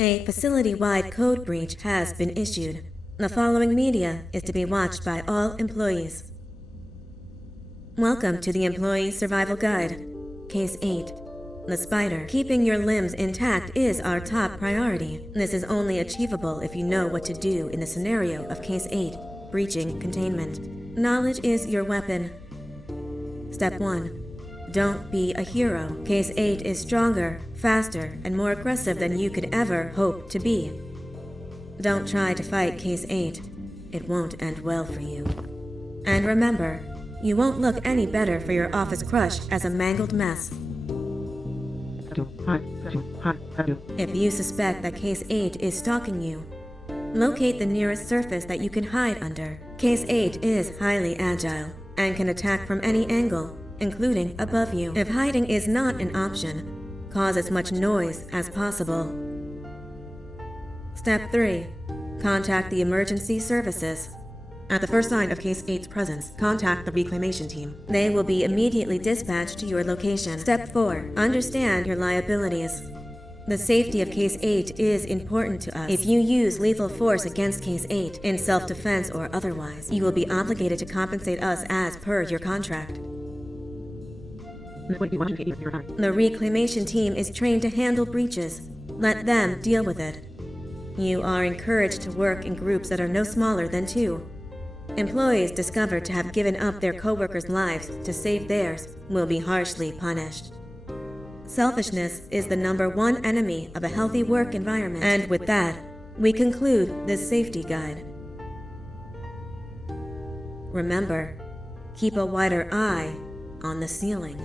A facility-wide code breach has been issued. The following media is to be watched by all employees. Welcome to the Employee Survival Guide. Case 8. The spider. Keeping your limbs intact is our top priority. This is only achievable if you know what to do in the scenario of Case 8, breaching containment. Knowledge is your weapon. Step 1. Don't be a hero. Case 8 is stronger, faster, and more aggressive than you could ever hope to be. Don't try to fight Case 8. It won't end well for you. And remember, you won't look any better for your office crush as a mangled mess. If you suspect that Case 8 is stalking you, locate the nearest surface that you can hide under. Case 8 is highly agile and can attack from any angle, including above you. If hiding is not an option, cause as much noise as possible. Step 3. Contact the emergency services. At the first sign of Case 8's presence, contact the reclamation team. They will be immediately dispatched to your location. Step 4. Understand your liabilities. The safety of Case 8 is important to us. If you use lethal force against Case 8, in self-defense or otherwise, you will be obligated to compensate us as per your contract. The reclamation team is trained to handle breaches. Let them deal with it. You are encouraged to work in groups that are no smaller than 2. Employees discovered to have given up their co-workers' lives to save theirs will be harshly punished. Selfishness is the #1 enemy of a healthy work environment. And with that, we conclude this safety guide. Remember, keep a wider eye on the ceiling.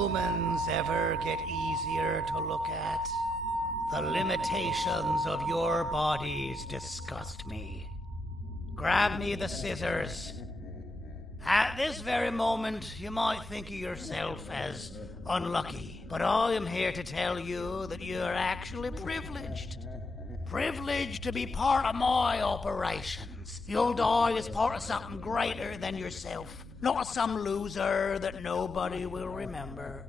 humans ever get easier to look at? The limitations of your bodies disgust me. Grab me the scissors. At this very moment, you might think of yourself as unlucky, but I am here to tell you that you are actually privileged. Privileged to be part of my operations. You'll die as part of something greater than yourself, not some loser that nobody will remember.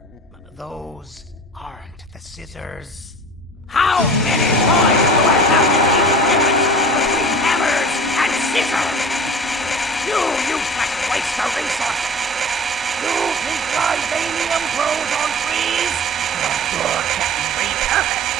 Those aren't the scissors. How many times do I have to teach the difference between hammers and scissors? You useless waste of resources! You think Vibanium grows on trees? You're getting repurposed!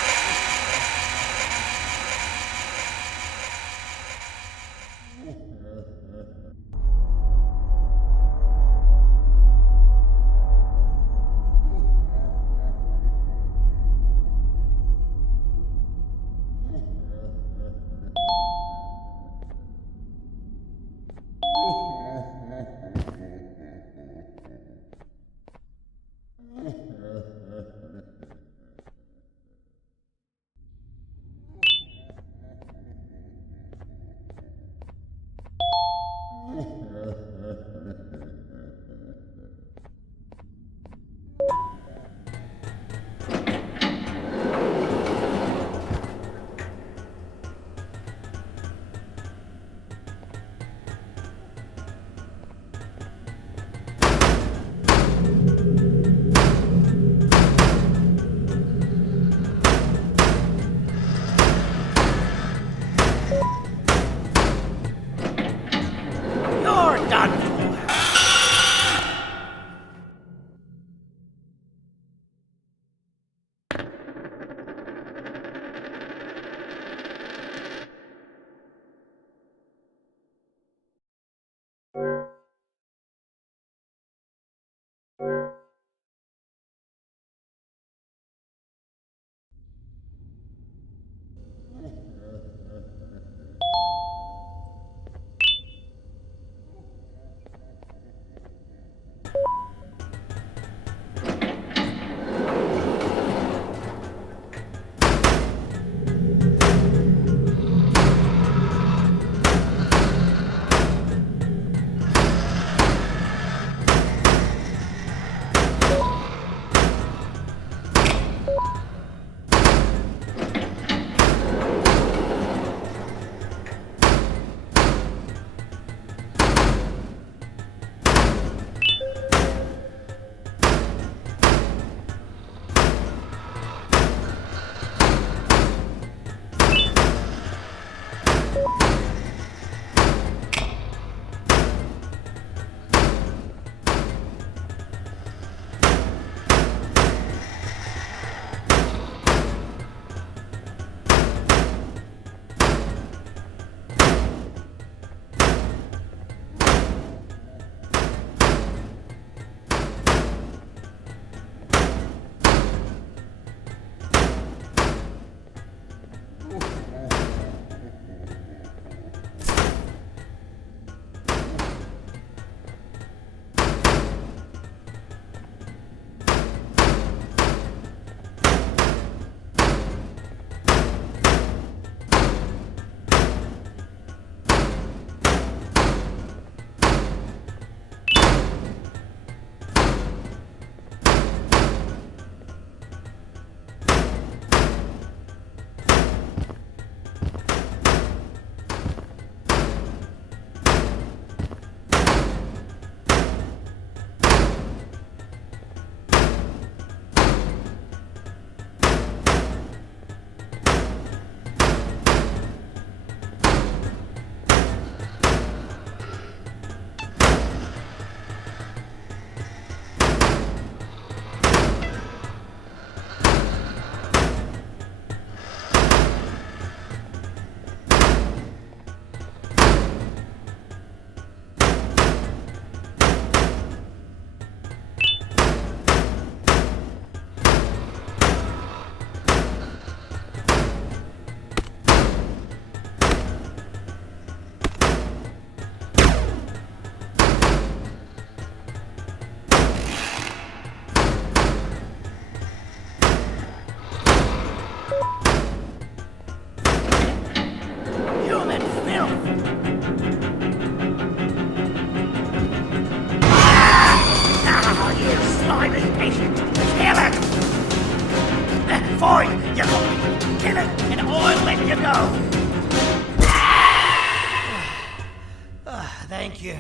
thank you.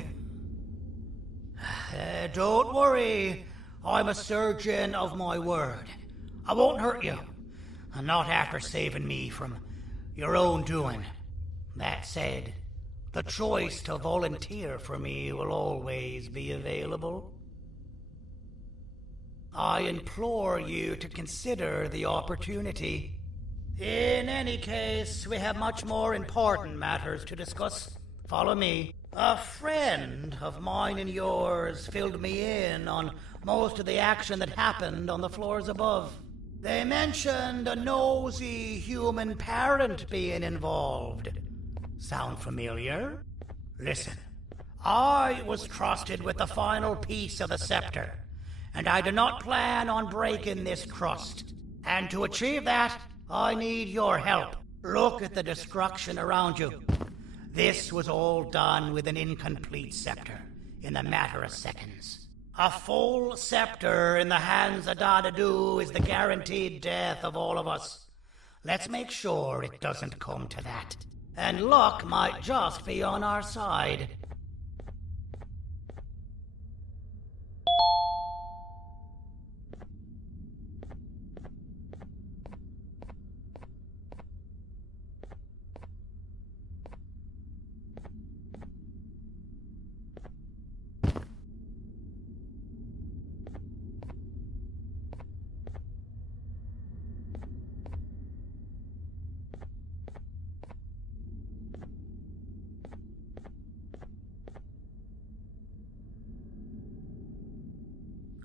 Don't worry. I'm a surgeon of my word. I won't hurt you. And not after saving me from your own doing. That said, the choice to volunteer for me will always be available. I implore you to consider the opportunity. In any case, we have much more important matters to discuss. Follow me. A friend of mine and yours filled me in on most of the action that happened on the floors above. They mentioned a nosy human parent being involved. Sound familiar? Listen, I was trusted with the final piece of the scepter, and I do not plan on breaking this trust. And to achieve that, I need your help. Look at the destruction around you. This was all done with an incomplete scepter, in a matter of seconds. A full scepter in the hands of Dadadu is the guaranteed death of all of us. Let's make sure it doesn't come to that. And luck might just be on our side.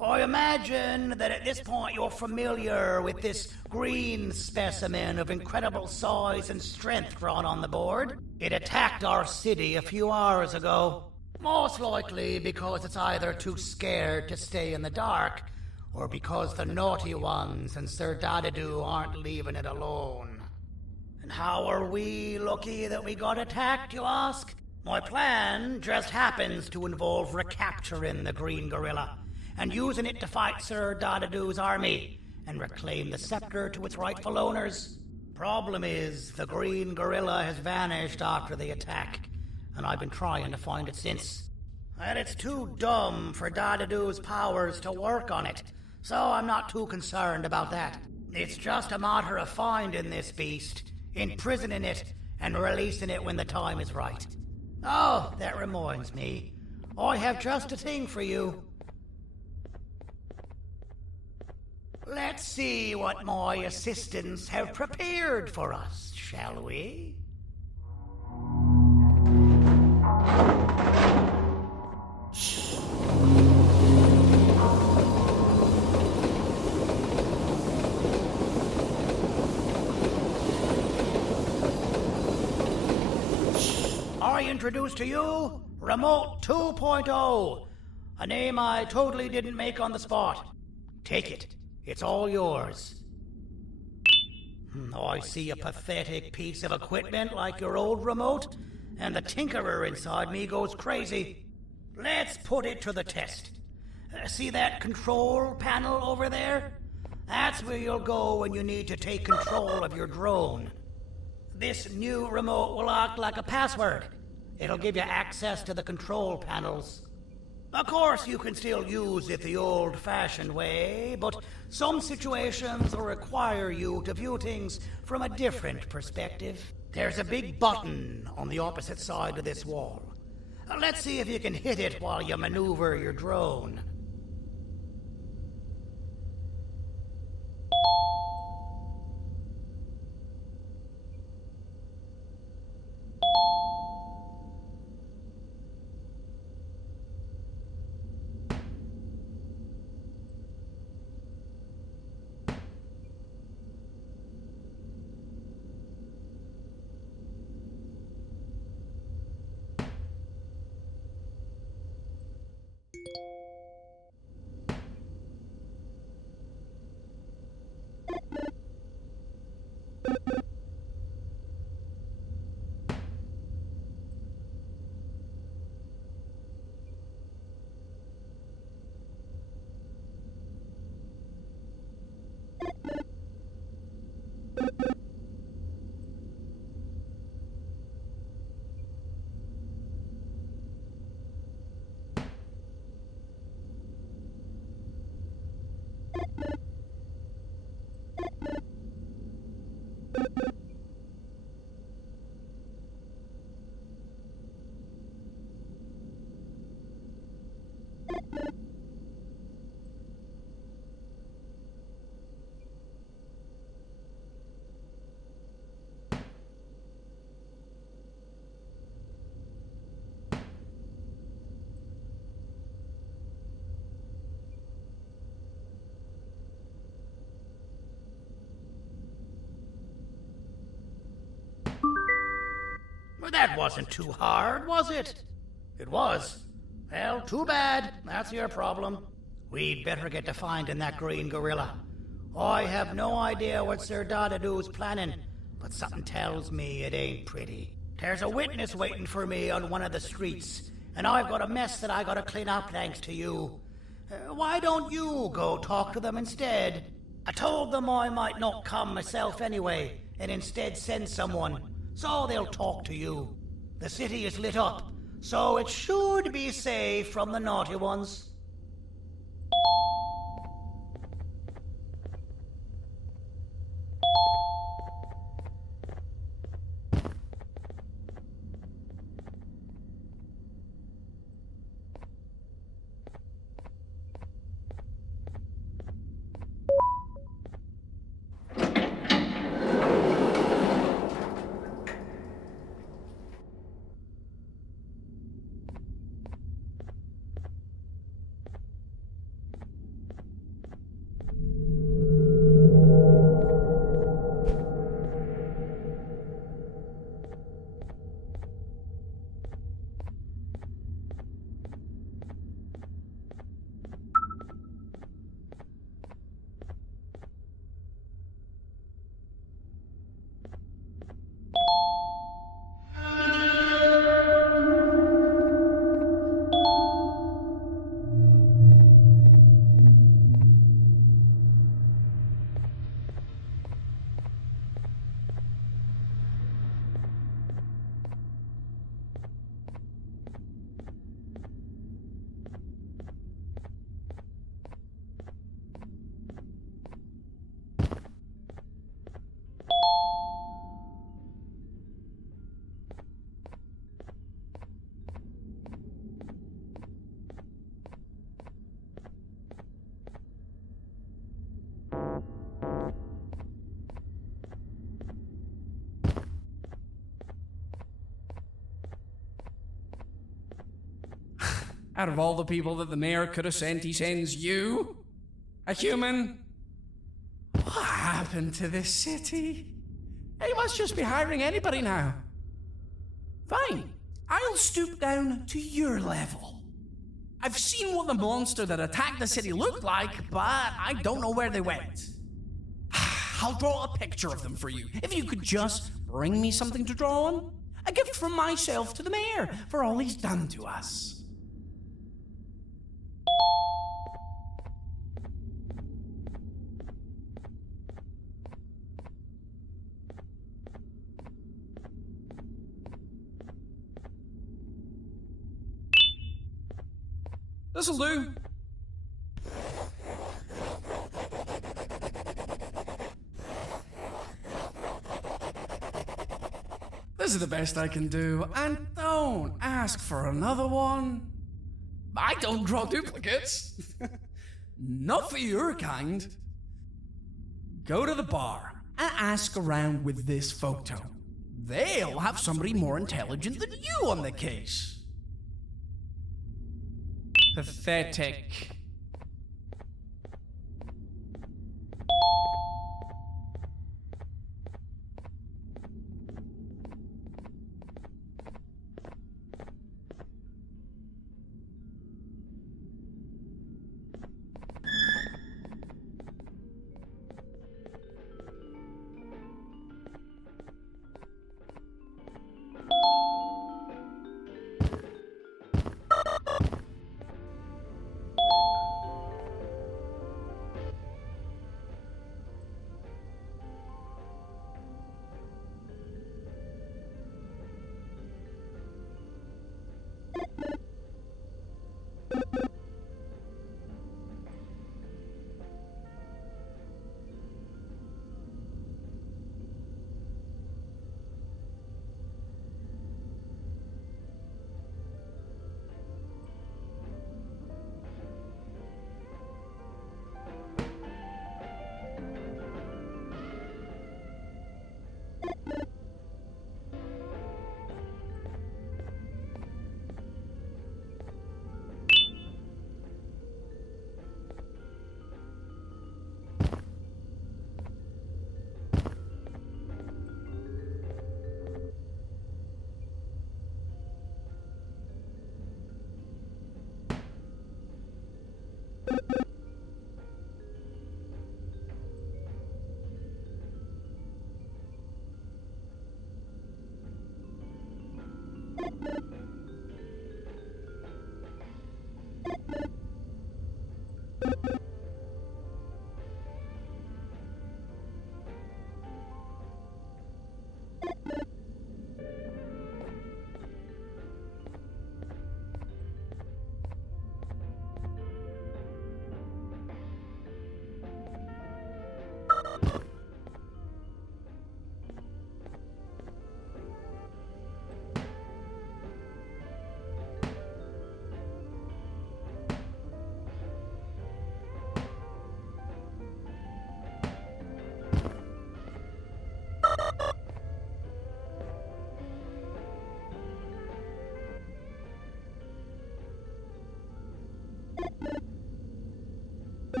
I imagine that at this point you're familiar with this green specimen of incredible size and strength drawn on the board. It attacked our city a few hours ago. Most likely because it's either too scared to stay in the dark, or because the naughty ones and Sir Dadadu aren't leaving it alone. And how are we lucky that we got attacked, you ask? My plan just happens to involve recapturing the green gorilla and using it to fight Sir Dadadu's army and reclaim the scepter to its rightful owners. Problem is, the green gorilla has vanished after the attack, and I've been trying to find it since. And it's too dumb for Dadadu's powers to work on it, so I'm not too concerned about that. It's just a matter of finding this beast, imprisoning it, and releasing it when the time is right. Oh, that reminds me. I have just a thing for you. Let's see what my assistants have prepared for us, shall we? I introduce to you Remote 2.0, a name I totally didn't make on the spot. Take it. It's all yours. I see a pathetic piece of equipment like your old remote, and the tinkerer inside me goes crazy. Let's put it to the test. See that control panel over there? That's where you'll go when you need to take control of your drone. This new remote will act like a password. It'll give you access to the control panels. Of course, you can still use it the old-fashioned way, but some situations will require you to view things from a different perspective. There's a big button on the opposite side of this wall. Let's see if you can hit it while you maneuver your drone. Well, that wasn't too hard, was it? It was. Well, too bad. That's your problem. We'd better get to finding that green gorilla. I have no idea what Sir Dadadu's planning, but something tells me it ain't pretty. There's a witness waiting for me on one of the streets, and I've got a mess that I gotta clean up thanks to you. Why don't you go talk to them instead? I told them I might not come myself anyway, and instead send someone, so they'll talk to you. The city is lit up, so it should be safe from the naughty ones. Out of all the people that the mayor could have sent, he sends you? A human? What happened to this city? He must just be hiring anybody now. Fine, I'll stoop down to your level. I've seen what the monster that attacked the city looked like, but I don't know where they went. I'll draw a picture of them for you, if you could just bring me something to draw on. A gift from myself to the mayor for all he's done to us. This'll do. This is the best I can do, and don't ask for another one. I don't draw duplicates. Not for your kind. Go to the bar and ask around with this photo. They'll have somebody more intelligent than you on the case. Pathetic.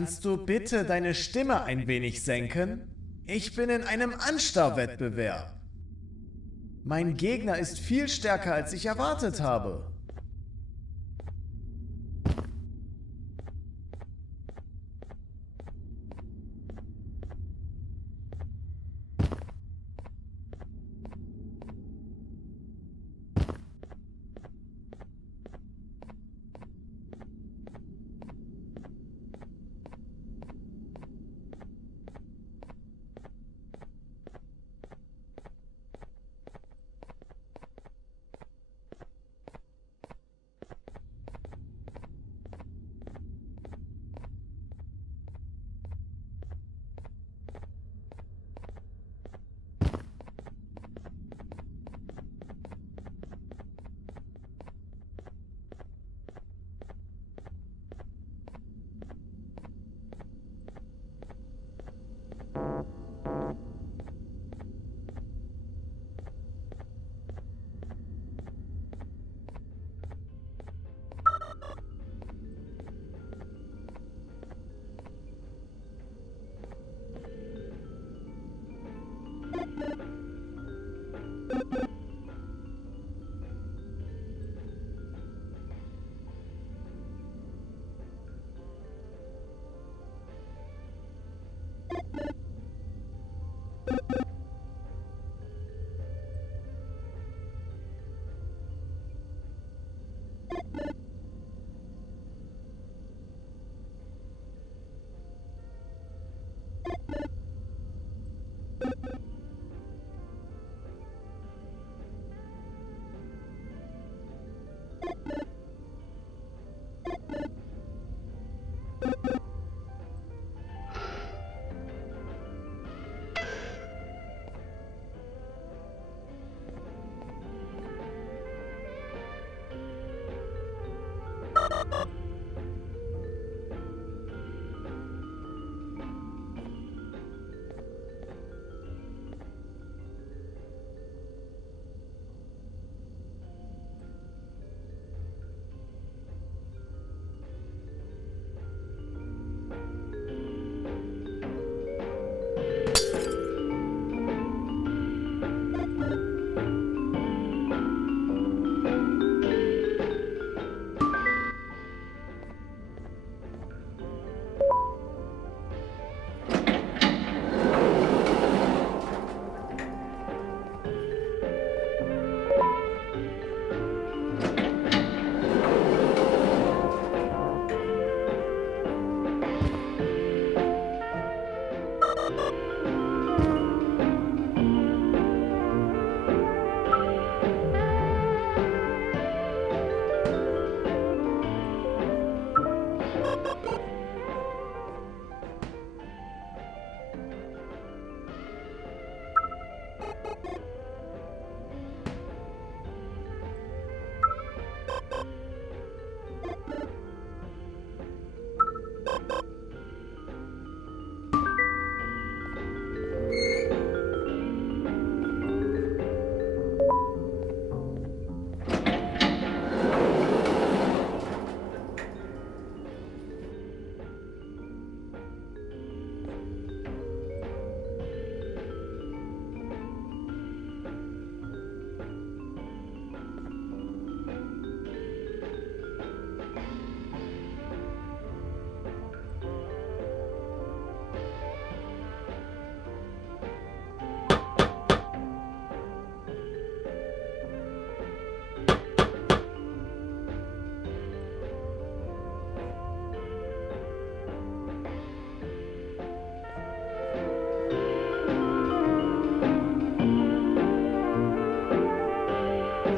Kannst du bitte deine Stimme ein wenig senken? Ich bin in einem Anstarrwettbewerb. Mein Gegner ist viel stärker, als ich erwartet habe.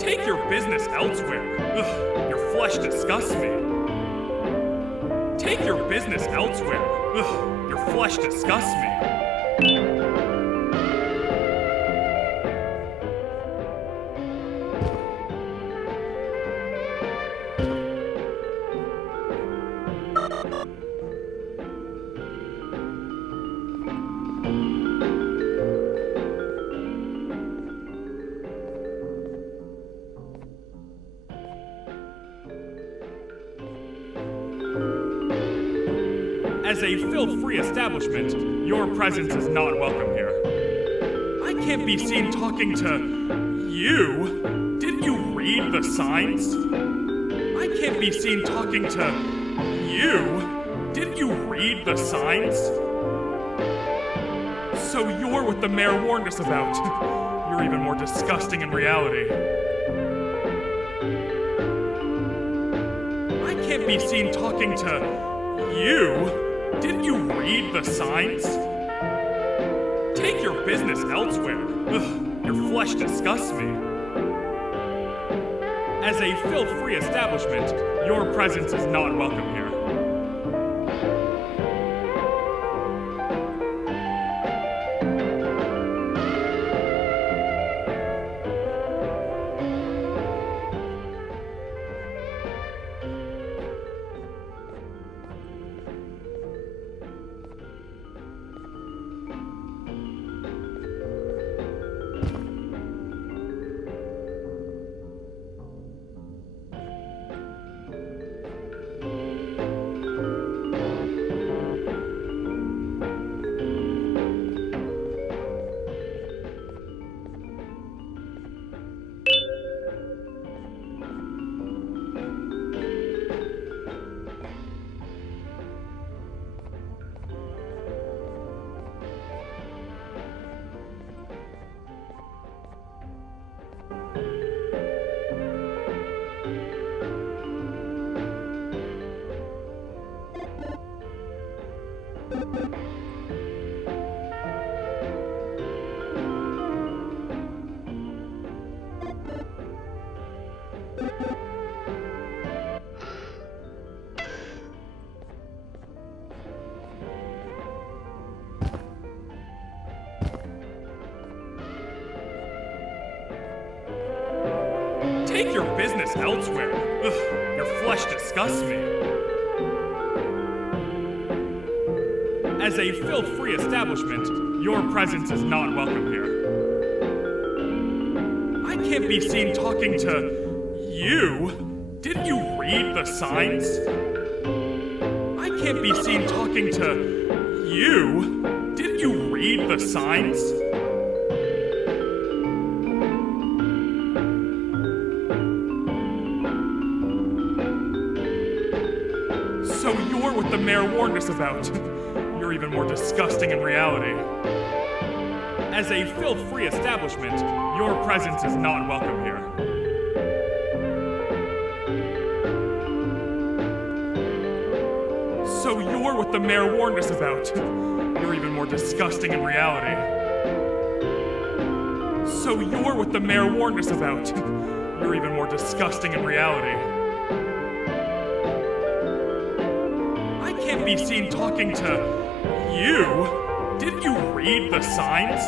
Take your business elsewhere. Ugh, your flesh disgusts me. Take your business elsewhere. Ugh, your flesh disgusts me. As a filth-free establishment, your presence is not welcome here. I can't be seen talking to you. Didn't you read the signs? I can't be seen talking to you. Didn't you read the signs? So you're what the mayor warned us about. You're even more disgusting in reality. I can't be seen talking to you. Didn't you read the signs? Take your business elsewhere. Ugh, your flesh disgusts me. As a filth-free establishment, your presence is not welcome here. Take your business elsewhere. Ugh, your flesh disgusts me. As a filth-free establishment, your presence is not welcome here. I can't be seen talking to you. Didn't you read the signs? I can't be seen talking to you. Didn't you read the signs? So you're what the mayor warned us about. You're even more disgusting in reality. As a filth-free establishment, your presence is not welcome here. So you're what the mayor warned us about. You're even more disgusting in reality. So you're what the mayor warned us about. You're even more disgusting in reality. I can't be seen talking to you. Didn't you read the signs?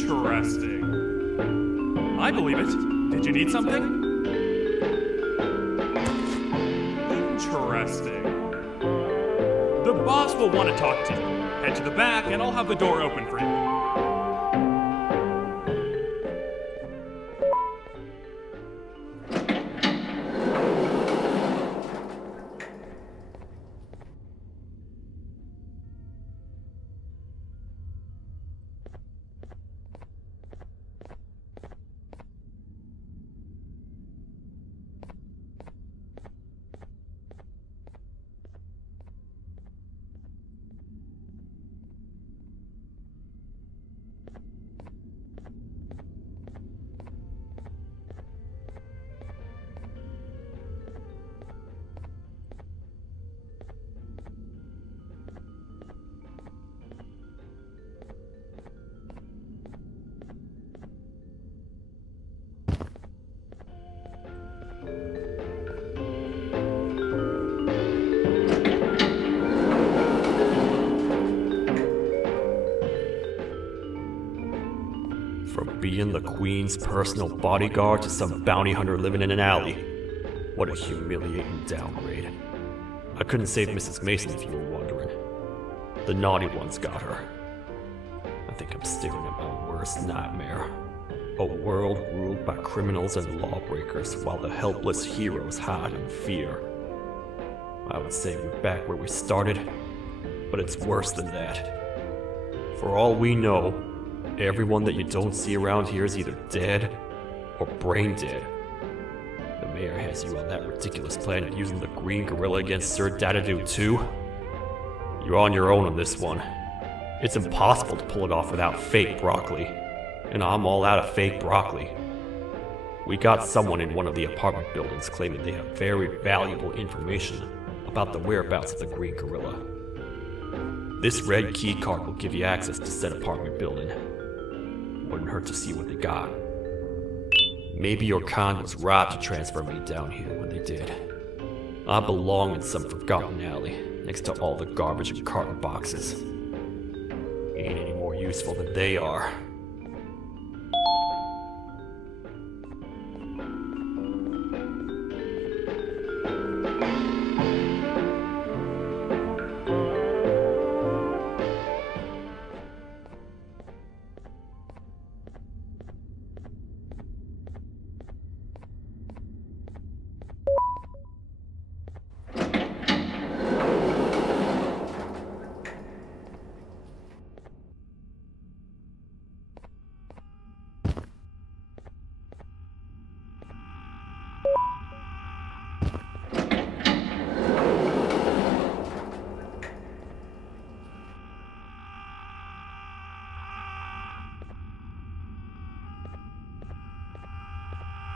Interesting. I believe it. Did you need something? Interesting. The boss will want to talk to you. Head to the back and I'll have the door open for you. From being the Queen's personal bodyguard to some bounty hunter living in an alley. What a humiliating downgrade. I couldn't save Mrs. Mason if you were wondering. The naughty ones got her. I think I'm staring at my worst nightmare. A world ruled by criminals and lawbreakers while the helpless heroes hide in fear. I would say we're back where we started, but it's worse than that. For all we know, everyone that you don't see around here is either dead or brain dead. The mayor has you on that ridiculous planet using the green gorilla against Sir Dadadoo too. You're on your own on this one. It's impossible to pull it off without fake broccoli. And I'm all out of fake broccoli. We got someone in one of the apartment buildings claiming they have very valuable information about the whereabouts of the green gorilla. This red key card will give you access to said apartment building. Wouldn't hurt to see what they got. Maybe your con was right to transfer me down here when they did. I belong in some forgotten alley, next to all the garbage and carton boxes. Ain't any more useful than they are.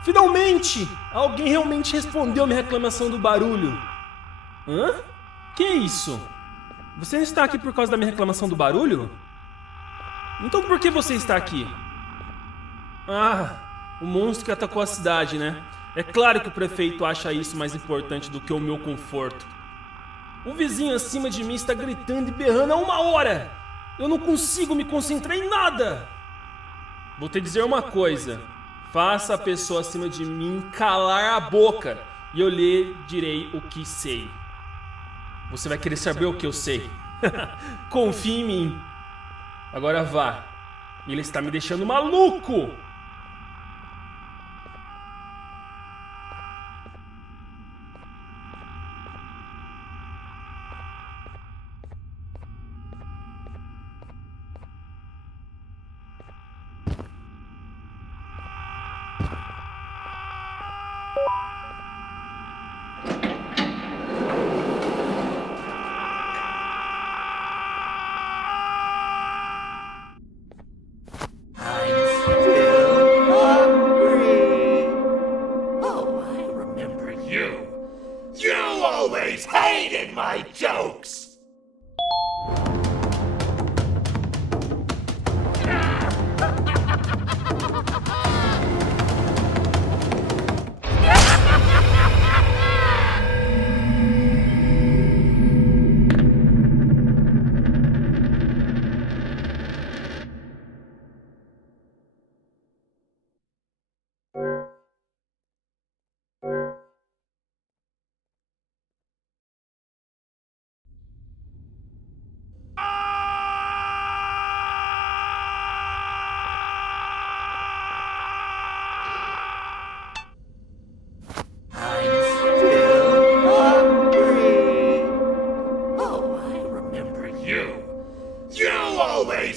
Finalmente! Alguém realmente respondeu minha reclamação do barulho. Hã? Que é isso? Você está aqui por causa da minha reclamação do barulho? Então por que você está aqui? Ah, o monstro que atacou a cidade, né? É claro que o prefeito acha isso mais importante do que o meu conforto. O vizinho acima de mim está gritando e berrando há 1 hora! Eu não consigo me concentrar em nada! Vou te dizer uma coisa. Faça a pessoa acima de mim calar a boca e eu lhe direi o que sei. Você vai querer saber o que eu sei. Confie em mim. Agora vá. Ele está me deixando maluco! My jokes!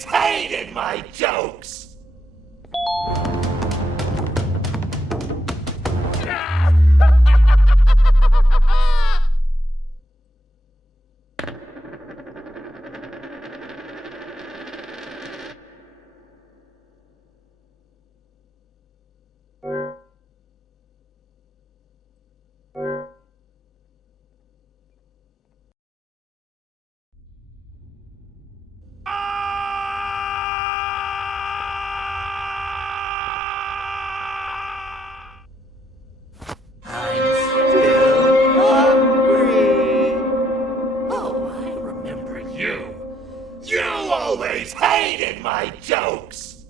Hated my jokes! You always hated my jokes!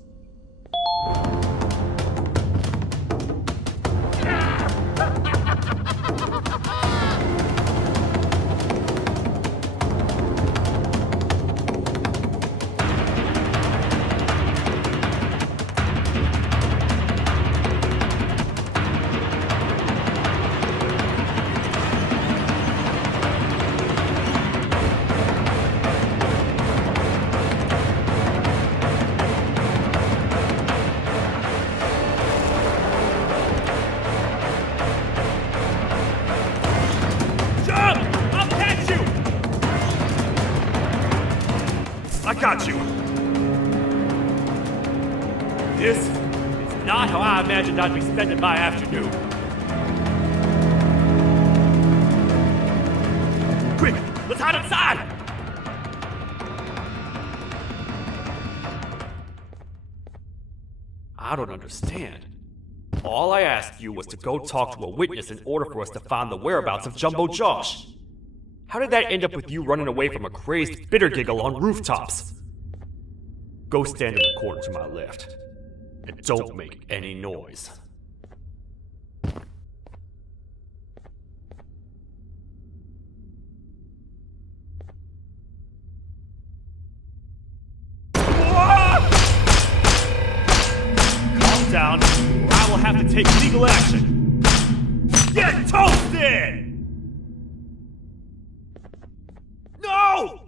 This is not how I imagined I'd be spending my afternoon. Quick, let's hide inside! I don't understand. All I asked you was to go talk to a witness in order for us to find the whereabouts of Jumbo Josh. How did that end up with you running away from a crazed bitter giggle on rooftops? Go stand in the corner to my left. And don't make any noise. Calm down, or I will have to take legal action. Get toasted! No!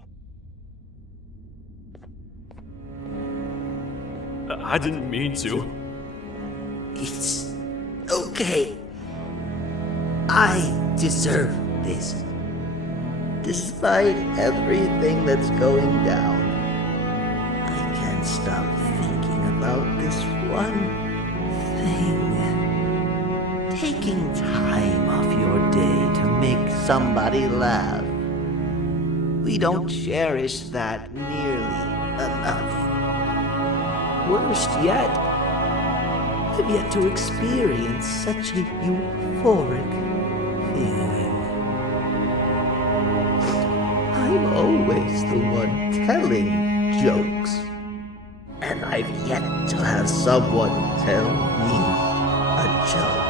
I didn't mean to. It's okay. I deserve this. Despite everything that's going down, I can't stop thinking about this one thing. Taking time off your day to make somebody laugh. We don't cherish that nearly enough. Worst yet, I've yet to experience such a euphoric feeling. I'm always the one telling jokes, and I've yet to have someone tell me a joke.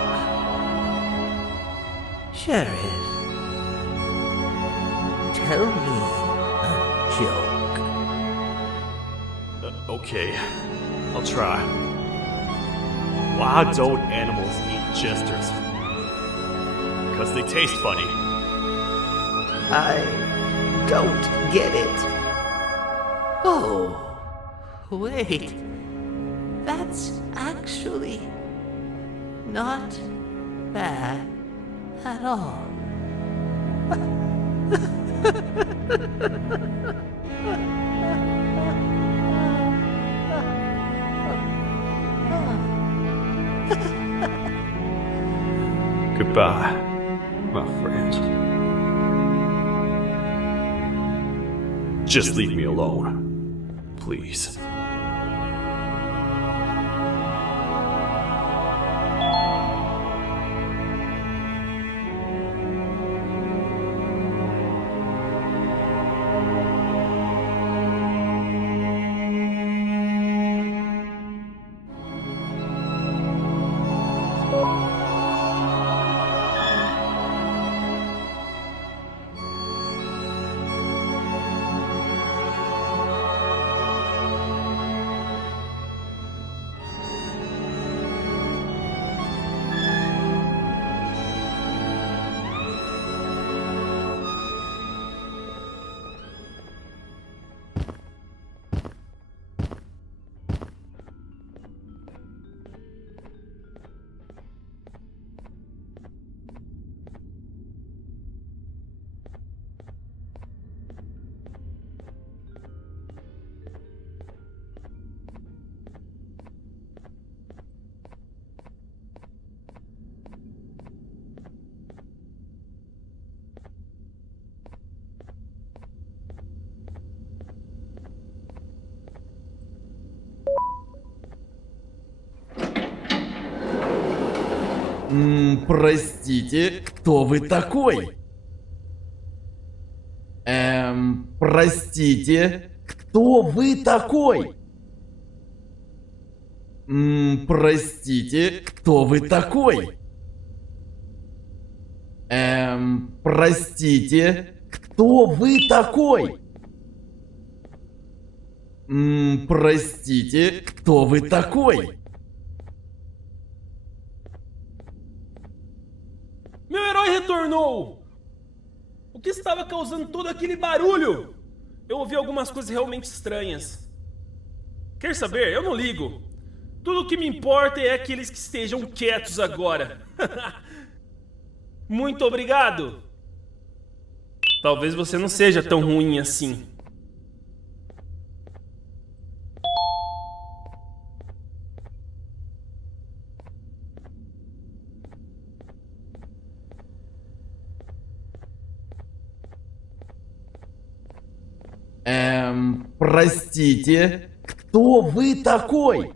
Sheriff, tell me a joke. Okay, I'll try. Why don't animals eat jesters? Because they taste funny. I don't get it. Oh, wait. That's actually not bad at all. Goodbye, my friend. Just leave me alone, please. Простите, кто вы такой? Простите, кто вы такой? Простите, кто вы такой? Простите, кто вы такой? Простите, кто вы такой? Meu herói retornou! O que estava causando todo aquele barulho? Eu ouvi algumas coisas realmente estranhas. Quer saber? Eu não ligo. Tudo o que me importa é aqueles que estejam quietos agora. Muito obrigado! Talvez você não seja tão ruim assim. Простите, кто вы такой?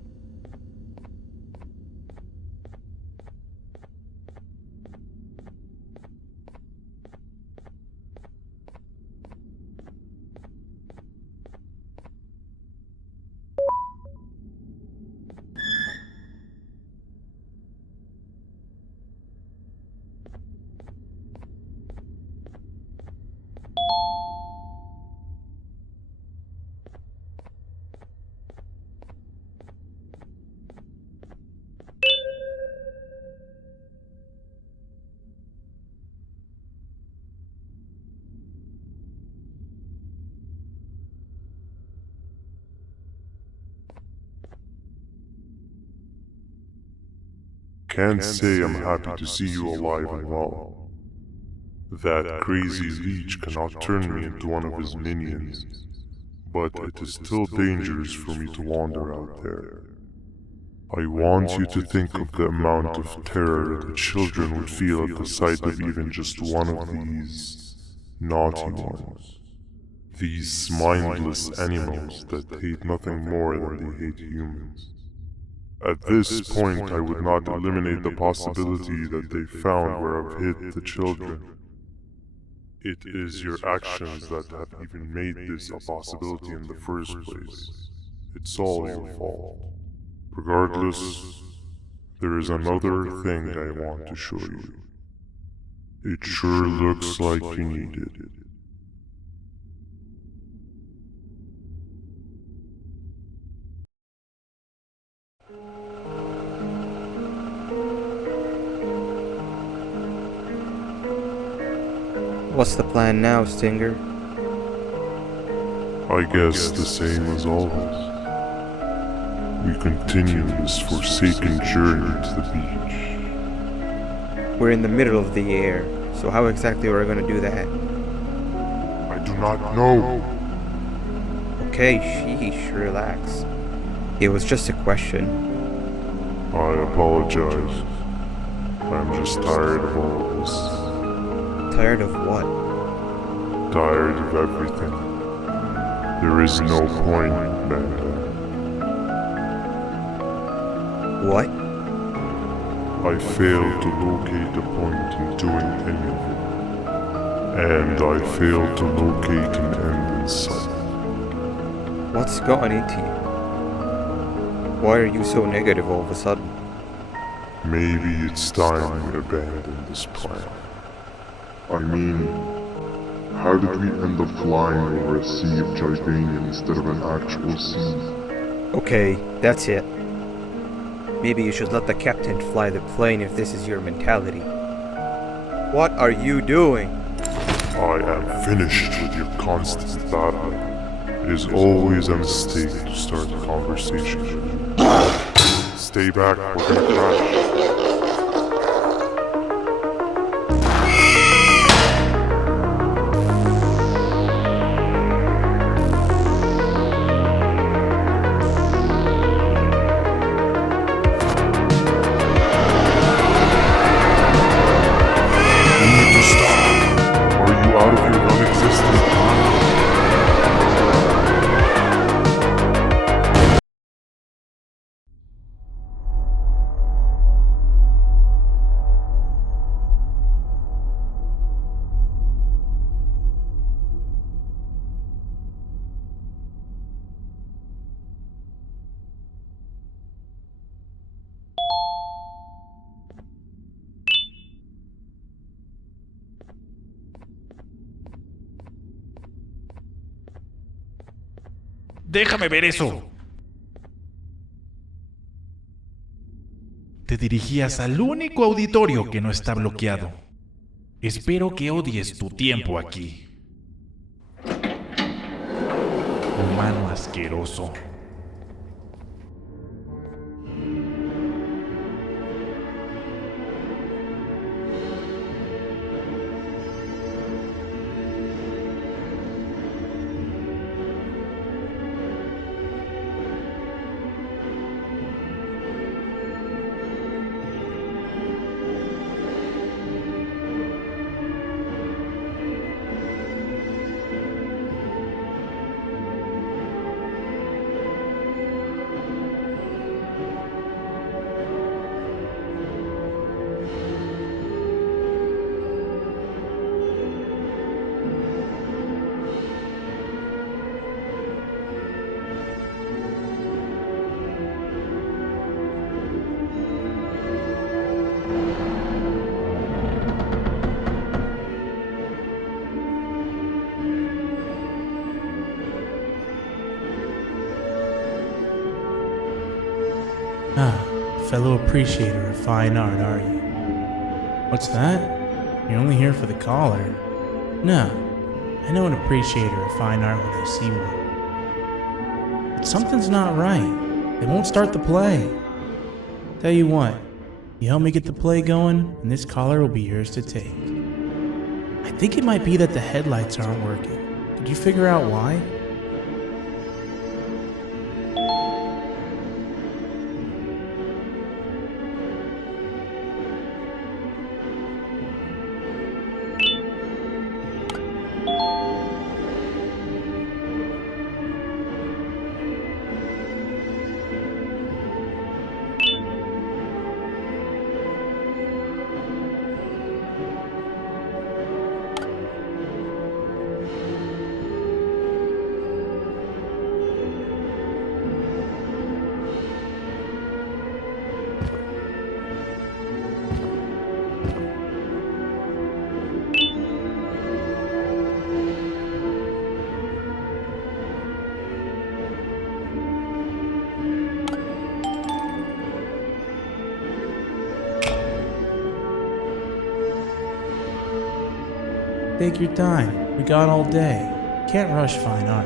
Can't say I'm happy to see you alive and well. That crazy leech cannot turn me into one of his minions, but it is still dangerous for me to wander out there. I want you to think of the amount of terror the children would feel at the sight of even just one of these naughty ones. These mindless animals that hate nothing more than they hate humans. At this point, I would not eliminate the possibility that they found where I've hid the children. It is your actions that have even made this a possibility in the first place. It's all your fault. Regardless, there is another thing I want to show you. It sure looks like you need it. What's the plan now, Stinger? I guess the same as always. We continue this forsaken journey to the beach. We're in the middle of the air, so how exactly are we going to do that? I do not know. Okay, sheesh, relax. It was just a question. I apologize. I'm just tired of all of this. Tired of what? Tired of everything. There is no point, Banban. What? I failed to locate a point in doing anything. And I failed to locate an end in sight. What's gotten into you? Why are you so negative all of a sudden? Maybe it's time we abandon this plan. I mean, how did we end up flying over a sea of Jordanian instead of an actual sea? Okay, that's it. Maybe you should let the captain fly the plane if this is your mentality. What are you doing? I am finished with your constant babbling. It is always a mistake to start a conversation. Stay back, we're gonna crash. Déjame ver eso. Te dirigías al único auditorio que no está bloqueado. Espero que odies tu tiempo aquí. Humano asqueroso. Fellow appreciator of fine art, are you? What's that? You're only here for the collar. No, I know an appreciator of fine art when I see one. But something's not right. They won't start the play. Tell you what, you help me get the play going, and this collar will be yours to take. I think it might be that the headlights aren't working. Did you figure out why? Take your time. We got all day. Can't rush fine art.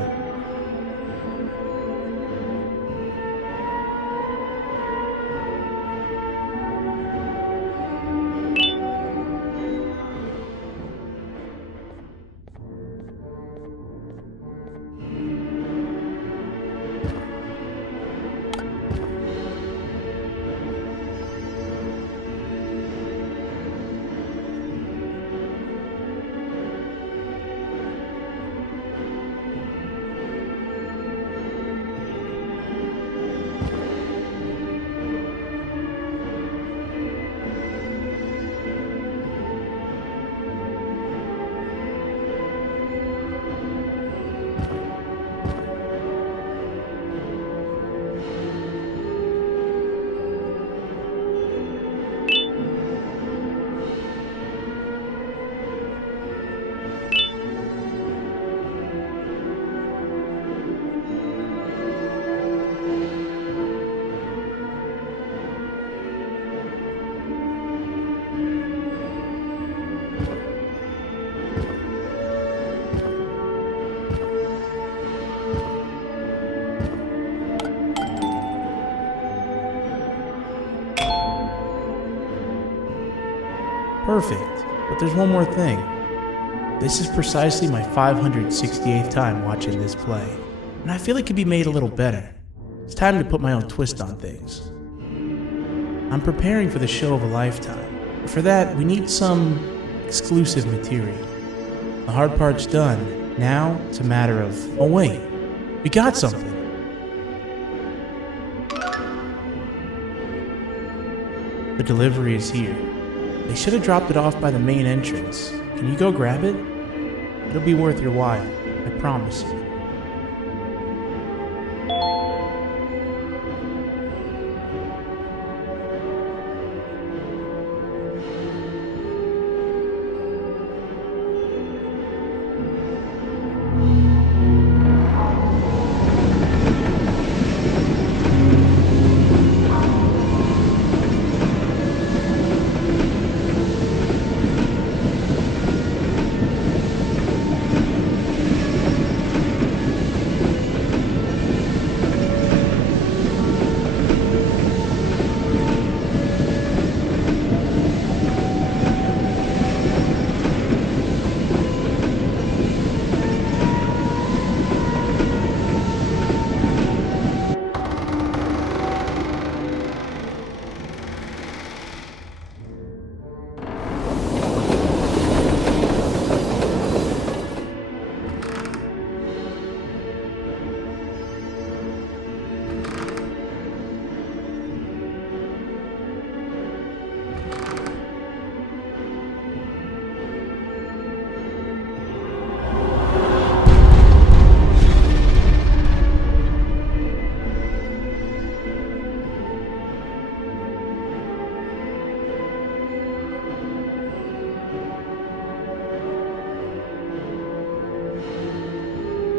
Perfect, but there's one more thing. This is precisely my 568th time watching this play, and I feel it could be made a little better. It's time to put my own twist on things. I'm preparing for the show of a lifetime, but for that we need some exclusive material. The hard part's done. Now it's a matter of, oh wait, we got something. The delivery is here. They should have dropped it off by the main entrance. Can you go grab it? It'll be worth your while, I promise you.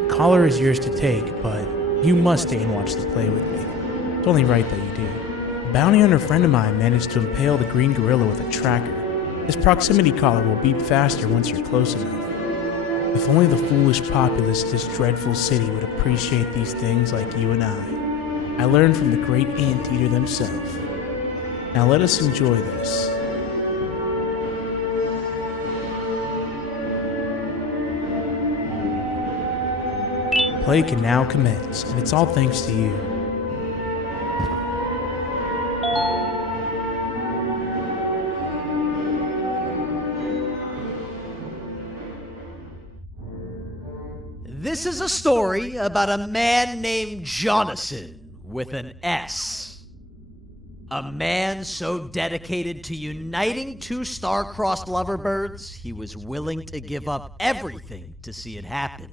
Collar is yours to take, but you must stay and watch the play with me. It's only right that you do. A bounty hunter friend of mine managed to impale the green gorilla with a tracker. His proximity collar will beep faster once you're close enough. If only the foolish populace of this dreadful city would appreciate these things like you and I learned from the great anteater themselves. Now let us enjoy this. Play can now commence, and it's all thanks to you. This is a story about a man named Jonathan with an S. A man so dedicated to uniting two star-crossed loverbirds, he was willing to give up everything to see it happen.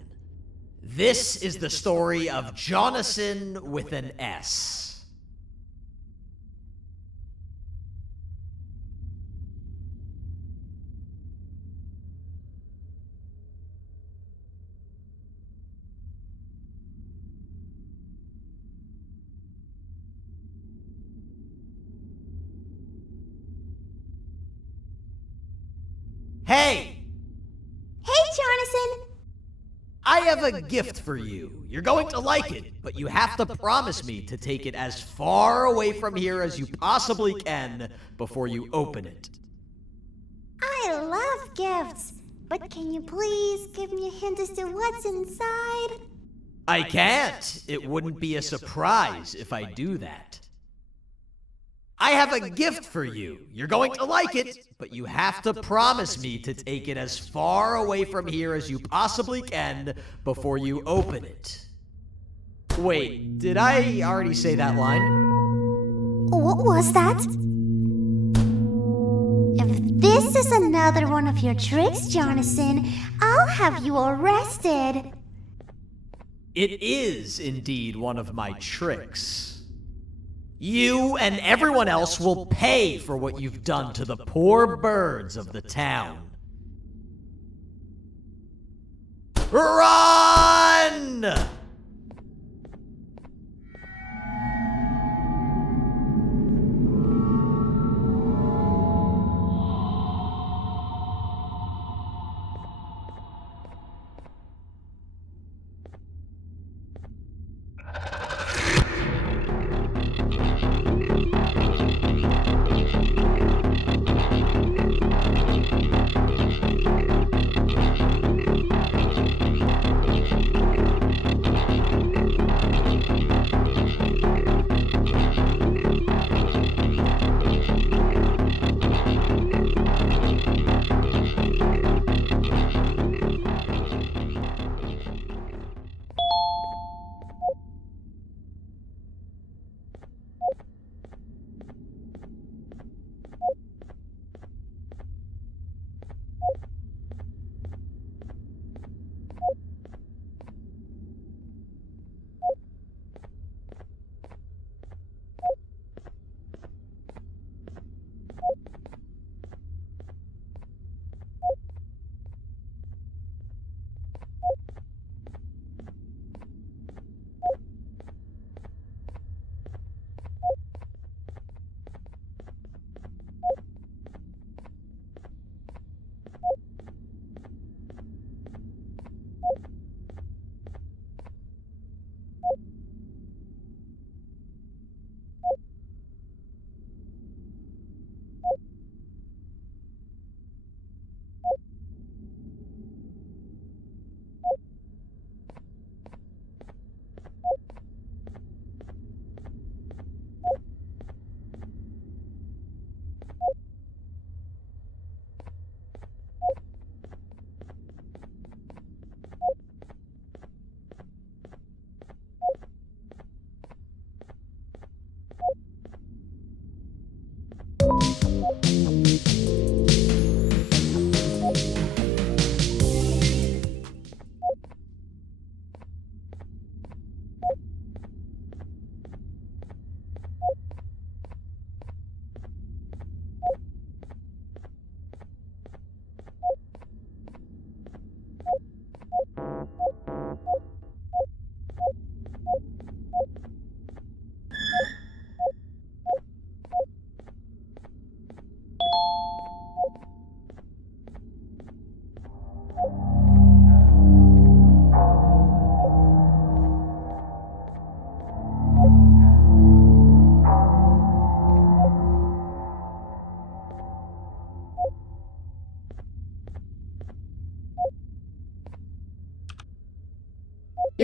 This is the story of Jonathan with an S. Hey! Hey, Jonathan! I have a gift for you. You're going to like it, but you have to promise me to take it as far away from here as you possibly can before you open it. I love gifts, but can you please give me a hint as to what's inside? I can't. It wouldn't be a surprise if I do that. I have a gift for you. You're going to like it, but you have to promise me to take it as far away from here as you possibly can before you open it. Wait, did I already say that line? What was that? If this is another one of your tricks, Jonathan, I'll have you arrested. It is indeed one of my tricks. You and everyone else will pay for what you've done to the poor birds of the town. Run!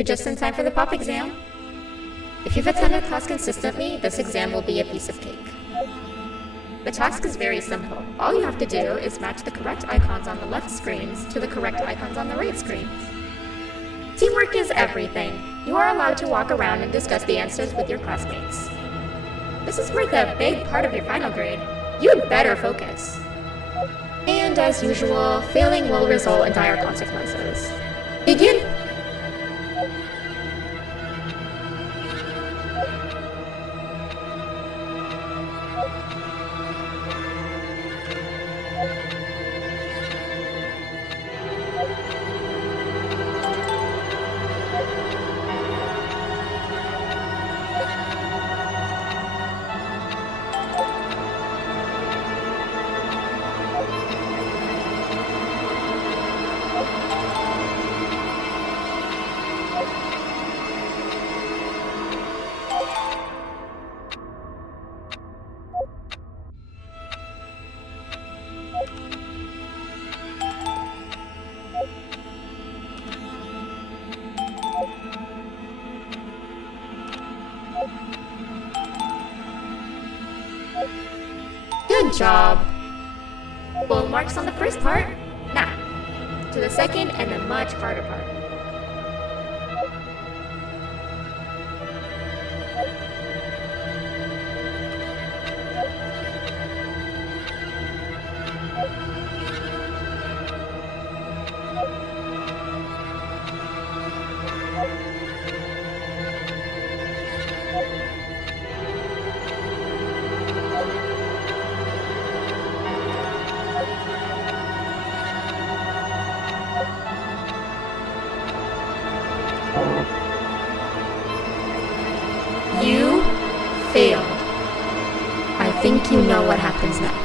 You're just in time for the pop exam. If you've attended class consistently, this exam will be a piece of cake. The task is very simple. All you have to do is match the correct icons on the left screens to the correct icons on the right screens. Teamwork is everything. You are allowed to walk around and discuss the answers with your classmates. This is worth a big part of your final grade. You'd better focus. And as usual, failing will result in dire consequences. Begin! Good job. Full marks on the first part. Now, to the second and the much harder part. You failed. I think you know what happens now.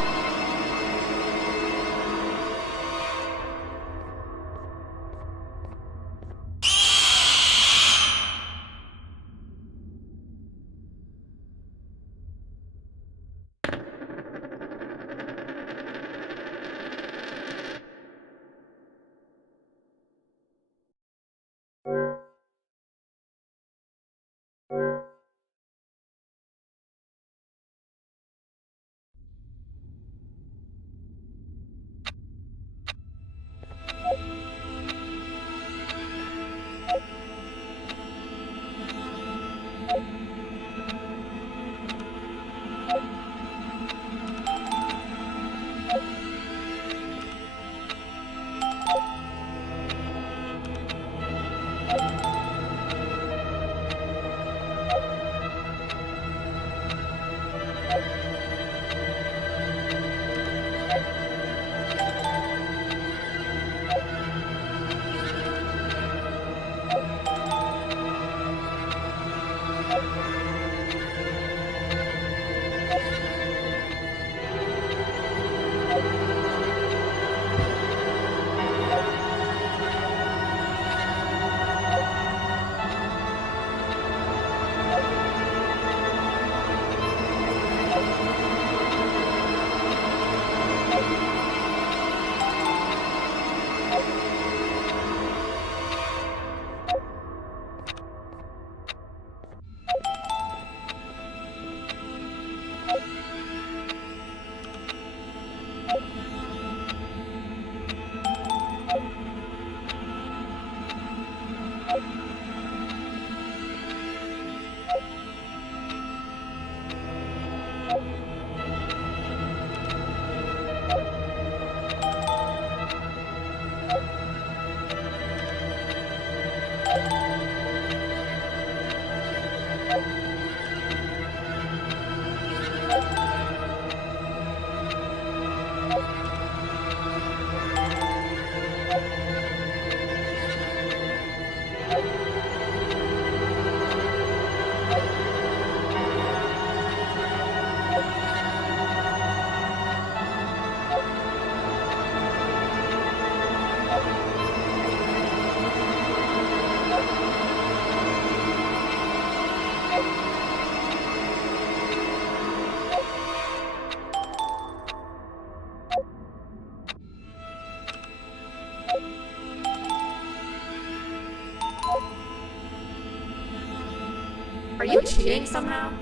cheating somehow?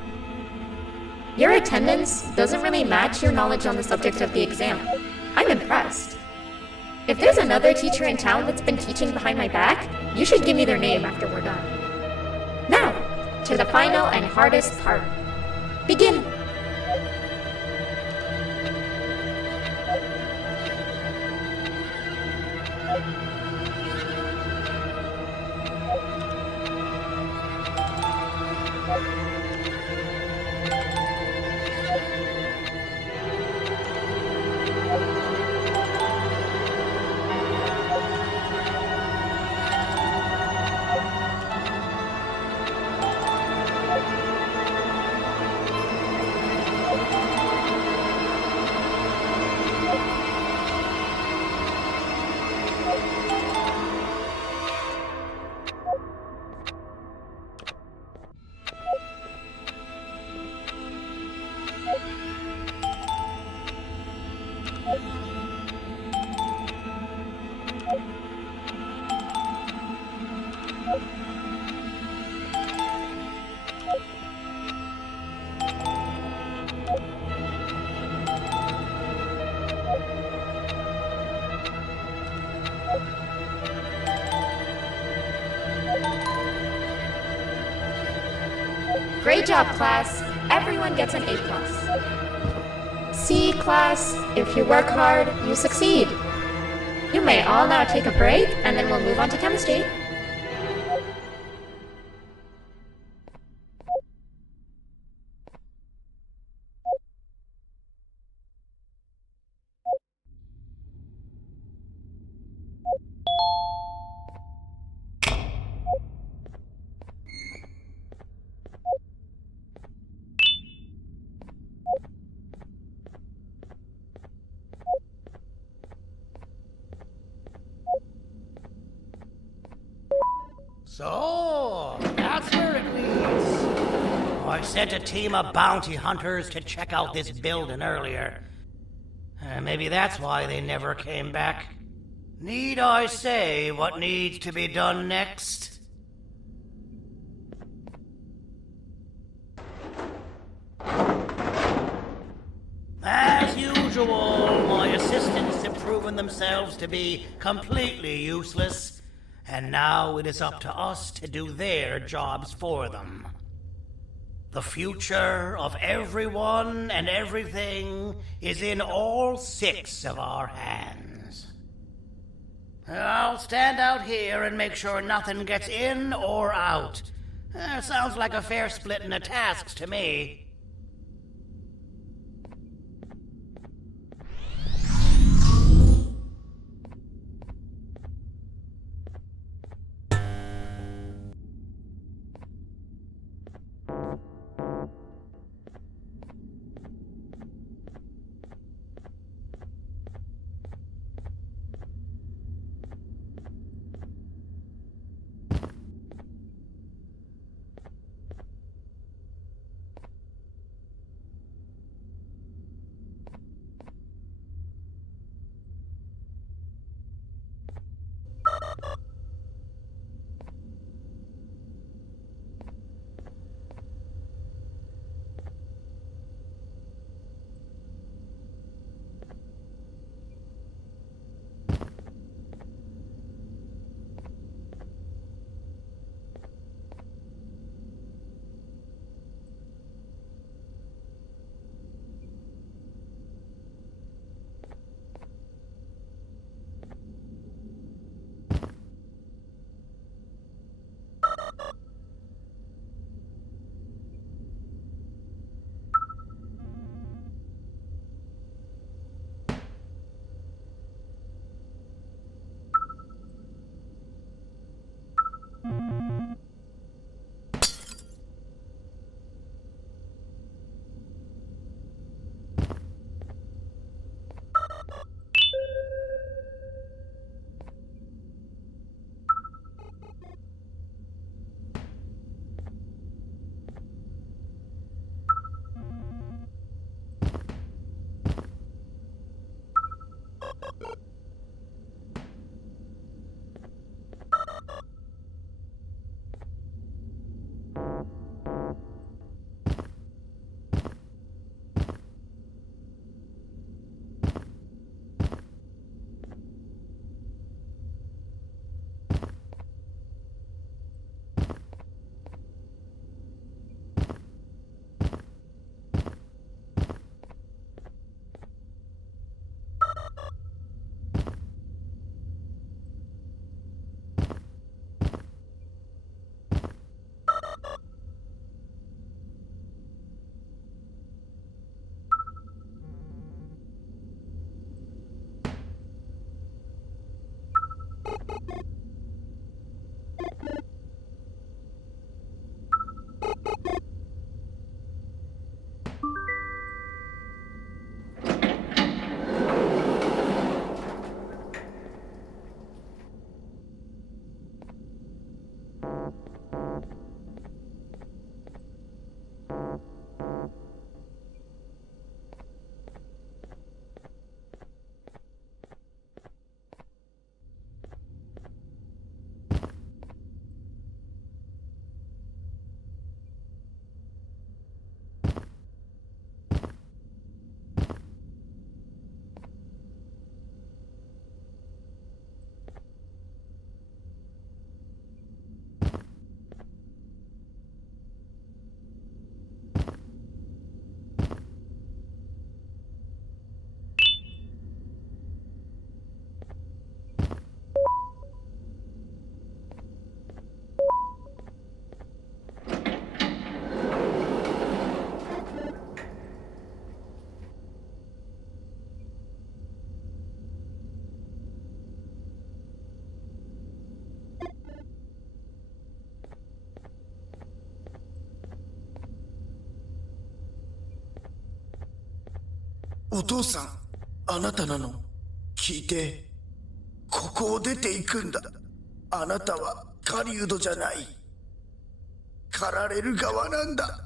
Your attendance doesn't really match your knowledge on the subject of the exam. I'm impressed. If there's another teacher in town that's been teaching behind my back, you should give me their name after we're done. Now, to the final and hardest part. Begin! Great job, class. Everyone gets an A+. See, class, if you work hard, you succeed. You may all now take a break, and then we'll move on to chemistry. So, that's where it leads. I sent a team of bounty hunters to check out this building earlier. Maybe that's why they never came back. Need I say what needs to be done next? As usual, my assistants have proven themselves to be completely useless, and now it is up to us to do their jobs for them. The future of everyone and everything is in all 6 of our hands. I'll stand out here and make sure nothing gets in or out. Sounds like a fair splitting of tasks to me. お父さん、あなたなの。聞いて。ここを出ていくんだ。あなたは狩人じゃない。狩られる側なんだ。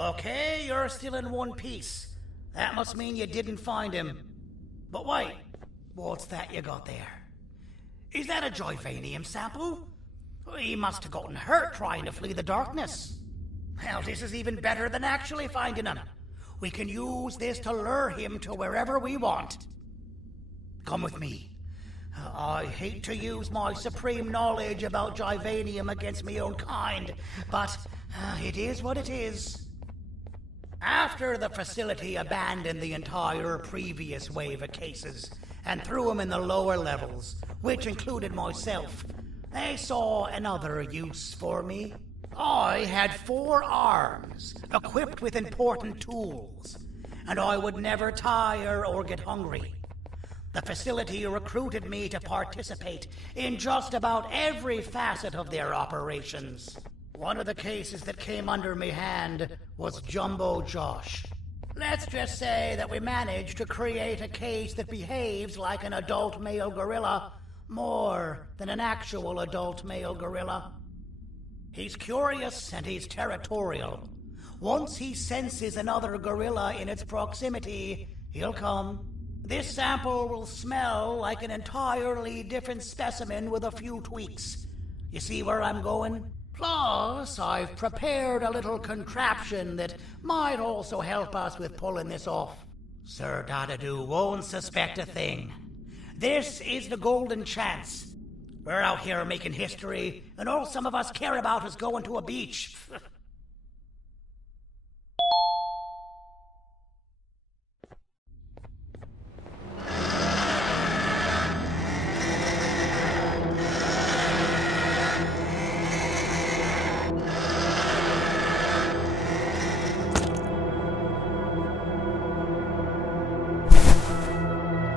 Okay, you're still in one piece. That must mean you didn't find him. But wait, what's that you got there? Is that a Joyvanium sample? He must have gotten hurt trying to flee the darkness. Well, this is even better than actually finding him. We can use this to lure him to wherever we want. Come with me. I hate to use my supreme knowledge about Joyvanium against my own kind, but it is what it is. After the facility abandoned the entire previous wave of cases and threw them in the lower levels, which included myself, they saw another use for me. I had 4 arms, equipped with important tools, and I would never tire or get hungry. The facility recruited me to participate in just about every facet of their operations. One of the cases that came under me hand was Jumbo Josh. Let's just say that we managed to create a case that behaves like an adult male gorilla more than an actual adult male gorilla. He's curious and he's territorial. Once he senses another gorilla in its proximity, he'll come. This sample will smell like an entirely different specimen with a few tweaks. You see where I'm going? Plus, I've prepared a little contraption that might also help us with pulling this off. Sir Dadadoo won't suspect a thing. This is the golden chance. We're out here making history, and all some of us care about is going to a beach.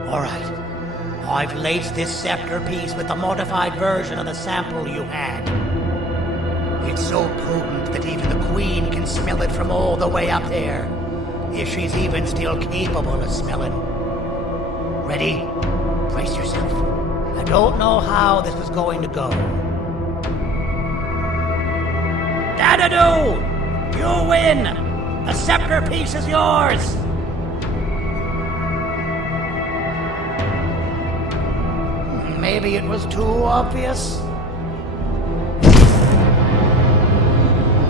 All right. I've laced this scepter piece with the modified version of the sample you had. It's so potent that even the Queen can smell it from all the way up there, if she's even still capable of smelling. Ready? Brace yourself. I don't know how this is going to go. Dadadoo! You win! The scepter piece is yours! Maybe it was too obvious.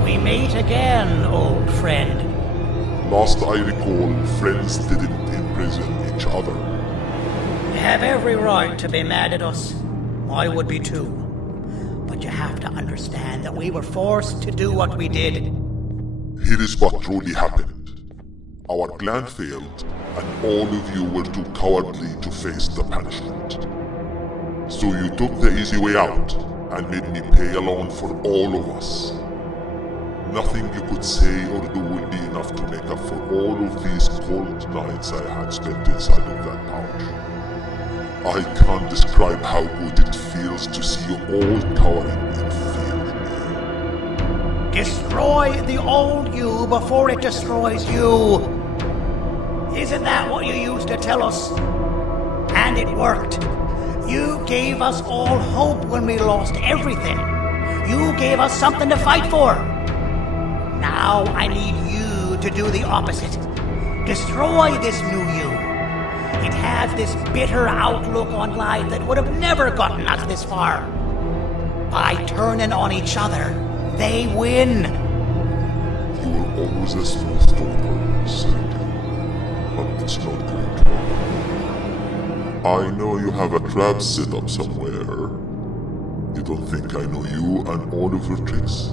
We meet again, old friend. Last I recall, friends didn't imprison each other. You have every right to be mad at us. I would be too. But you have to understand that we were forced to do what we did. Here is what truly happened. Our plan failed, and all of you were too cowardly to face the punishment. So you took the easy way out, and made me pay alone for all of us. Nothing you could say or do will be enough to make up for all of these cold nights I had spent inside of that pouch. I can't describe how good it feels to see you all cowering in fear of me. Destroy the old you before it destroys you. Isn't that what you used to tell us? And it worked. You gave us all hope when we lost everything. You gave us something to fight for. Now I need you to do the opposite. Destroy this new you. It has this bitter outlook on life that would have never gotten us this far. By turning on each other, they win. You were always a smooth talker, Sergei. But it's not going to happen. I know you have a trap set up somewhere. You don't think I know you and all of your tricks?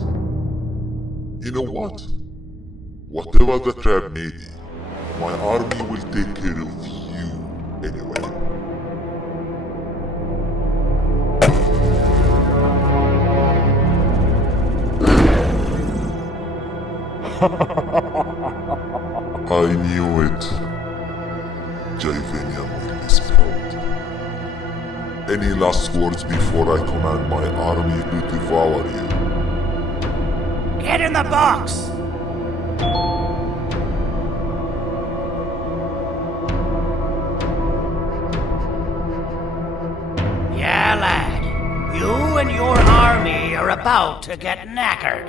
You know what? Whatever the trap may be, my army will take care of you anyway. I knew it. Joyvanium will be spilled. Any last words before I command my army to devour you? Get in the box! Yeah, lad. You and your army are about to get knackered.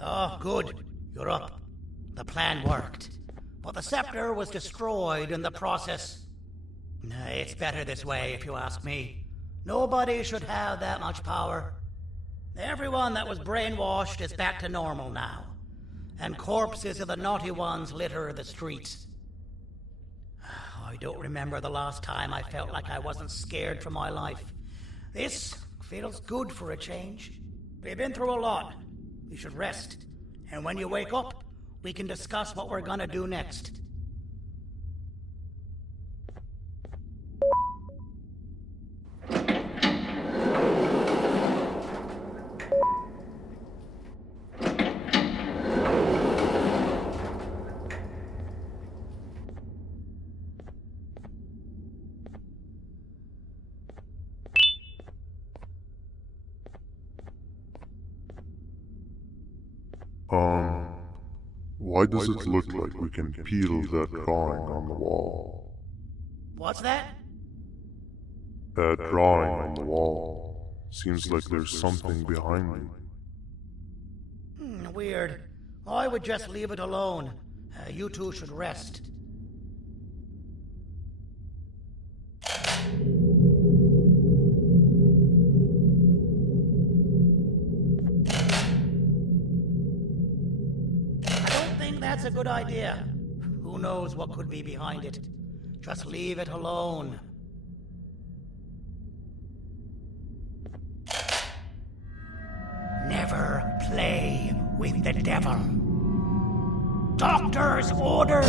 Oh, good. You're up. The plan worked. But the scepter was destroyed in the process. It's better this way, if you ask me. Nobody should have that much power. Everyone that was brainwashed is back to normal now. And corpses of the naughty ones litter the streets. I don't remember the last time I felt like I wasn't scared for my life. This feels good for a change. We've been through a lot. You should rest. And when you wake up, we can discuss what we're gonna do next. Why does it look like we can peel that drawing on the wall? What's that? That drawing on the wall. Seems like there's something behind it. Weird. I would just leave it alone. You two should rest. That's a good idea. Who knows what could be behind it? Just leave it alone. Never play with the devil. Doctor's orders!